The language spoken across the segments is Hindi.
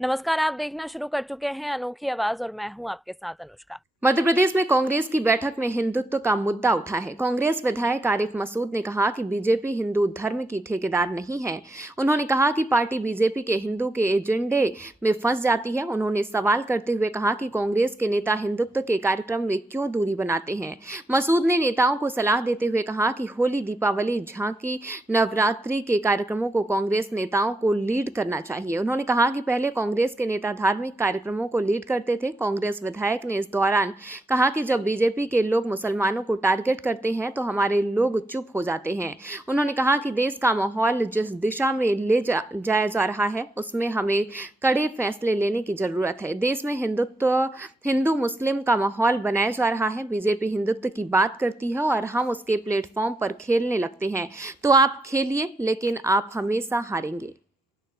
नमस्कार, आप देखना शुरू कर चुके हैं अनोखी आवाज और मैं हूं आपके साथ अनुष्का। मध्य प्रदेश में कांग्रेस की बैठक में हिंदुत्व का मुद्दा उठा है। कांग्रेस विधायक आरिफ मसूद ने कहा कि बीजेपी हिंदू धर्म की ठेकेदार नहीं है। उन्होंने कहा कि पार्टी बीजेपी के हिंदू के एजेंडे में फंस जाती है। उन्होंने सवाल करते हुए कहा कि कांग्रेस के नेता हिंदुत्व के कार्यक्रम में क्यों दूरी बनाते हैं। मसूद ने नेताओं को सलाह देते हुए कहा कि होली, दीपावली, झांकी, नवरात्रि के कार्यक्रमों को कांग्रेस नेताओं को लीड करना चाहिए। उन्होंने कहा कि पहले कांग्रेस के नेता धार्मिक कार्यक्रमों को लीड करते थे। कांग्रेस विधायक ने इस दौरान कहा कि जब बीजेपी के लोग मुसलमानों को टारगेट करते हैं तो हमारे लोग चुप हो जाते हैं। उन्होंने कहा कि देश का माहौल जिस दिशा में ले जाया जा रहा है उसमें हमें कड़े फैसले लेने की जरूरत है। देश में हिंदू मुस्लिम का माहौल बनाया जा रहा है। बीजेपी हिंदुत्व की बात करती है और हम उसके प्लेटफॉर्म पर खेलने लगते हैं। तो आप खेलिए, लेकिन आप हमेशा हारेंगे।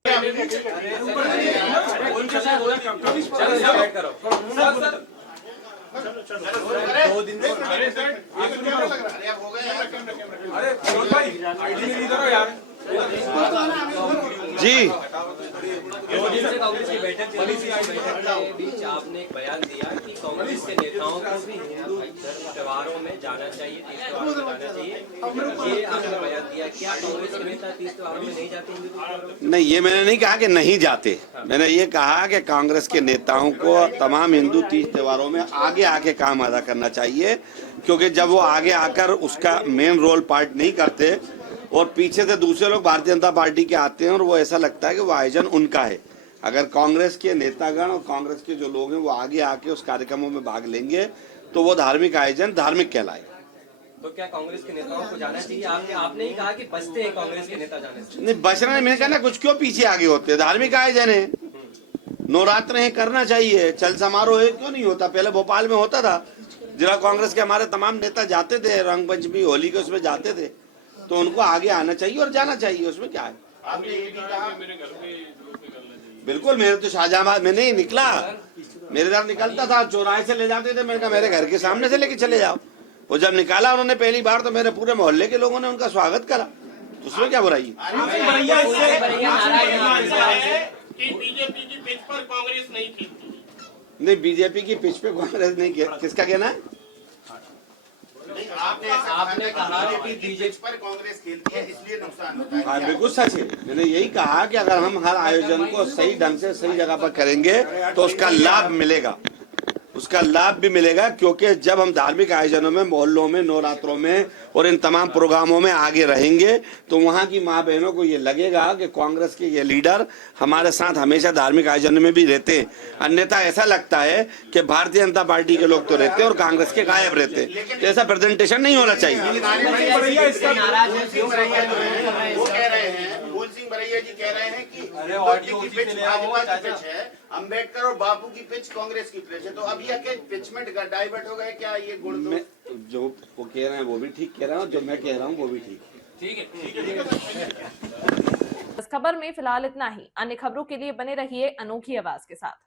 दो दिन से जी दो दिन से कांग्रेस की बैठक चल रही है। बैठक के बीच आपने एक बयान दिया कि कांग्रेस के नेताओं को भी हिंदू धर्म त्योहारों में जाना चाहिए, तीज त्योहारों में जाना चाहिए। ये आपने बयान दिया, क्या कांग्रेस के नेता तीज त्योहारों में नहीं जाते हिंदू त्योहारों में? नहीं, ये मैंने नहीं कहा कि नहीं जाते। मैंने ये कहा कि कांग्रेस के नेताओं को तमाम हिंदू तीज त्योहारों में आगे आके काम अदा करना चाहिए, क्योंकि जब वो आगे आकर उसका मेन रोल पार्ट नहीं करते और पीछे से दूसरे लोग भारतीय जनता पार्टी के आते हैं और वो ऐसा लगता है कि वो आयोजन उनका है। अगर कांग्रेस के नेतागण और कांग्रेस के जो लोग हैं वो आगे आके उस कार्यक्रमों में भाग लेंगे तो वो धार्मिक आयोजन धार्मिक कहलाएगा। तो क्या कांग्रेस के नेताओं को जाना चाहिए? आपने ही कहा कि बचते हैं कांग्रेस के नेता जाने से। नहीं, बचना नहीं। मैंने कहा ना, कुछ क्यों पीछे आगे होते हैं। धार्मिक आयोजन है, नवरात्र है, करना चाहिए। चल समारोह है, क्यों नहीं होता? पहले भोपाल में होता था। जिला कांग्रेस के हमारे तमाम नेता जाते थे, रंग पंचमी होली के उसमें जाते थे, तो उनको आगे आना चाहिए और जाना चाहिए। उसमें क्या है? आपने ये भी कहा बिल्कुल। मेरे तो शाहजहांबाद में नहीं निकला, मेरे घर निकलता था, चौराहे से ले जाते थे। मैंने कहा मेरे घर के सामने से लेके चले जाओ। वो जब निकाला उन्होंने पहली बार तो मेरे पूरे मोहल्ले के लोगों ने उनका स्वागत करा। उसमें क्या बुराई है? नहीं, बीजेपी की पिच पे कांग्रेस नहीं किया। किसका कहना है? आपने कहा कि बीजेपी पर कांग्रेस खेलती है इसलिए नुकसान होता है। हाँ, बिल्कुल सच है। मैंने यही कहा कि अगर हम हर आयोजन को सही ढंग से सही जगह पर करेंगे तो उसका लाभ मिलेगा। उसका लाभ भी मिलेगा, क्योंकि जब हम धार्मिक आयोजनों में, मोहल्लों में, नवरात्रों में और इन तमाम प्रोग्रामों में आगे रहेंगे तो वहाँ की माँ बहनों को ये लगेगा कि कांग्रेस के ये लीडर हमारे साथ हमेशा धार्मिक आयोजनों में भी रहते हैं। अन्यथा ऐसा लगता है कि भारतीय जनता पार्टी के लोग तो रहते हैं और कांग्रेस के गायब रहते हैं। तो ऐसा प्रेजेंटेशन नहीं होना चाहिए। बरैया जी कह रहे हैं कि की पिच भाजपा की पिच है, अंबेडकर और बापू की पिच कांग्रेस की पिच है। तो अब ये पिचमेंट का डाइवर्ट हो गए क्या? ये गुण जो वो कह रहे हैं वो भी ठीक कह रहा हूँ, जो मैं कह रहा हूँ वो भी ठीक है। इस खबर में फिलहाल इतना ही। अन्य खबरों के लिए बने रहिए अनोखी आवाज के साथ।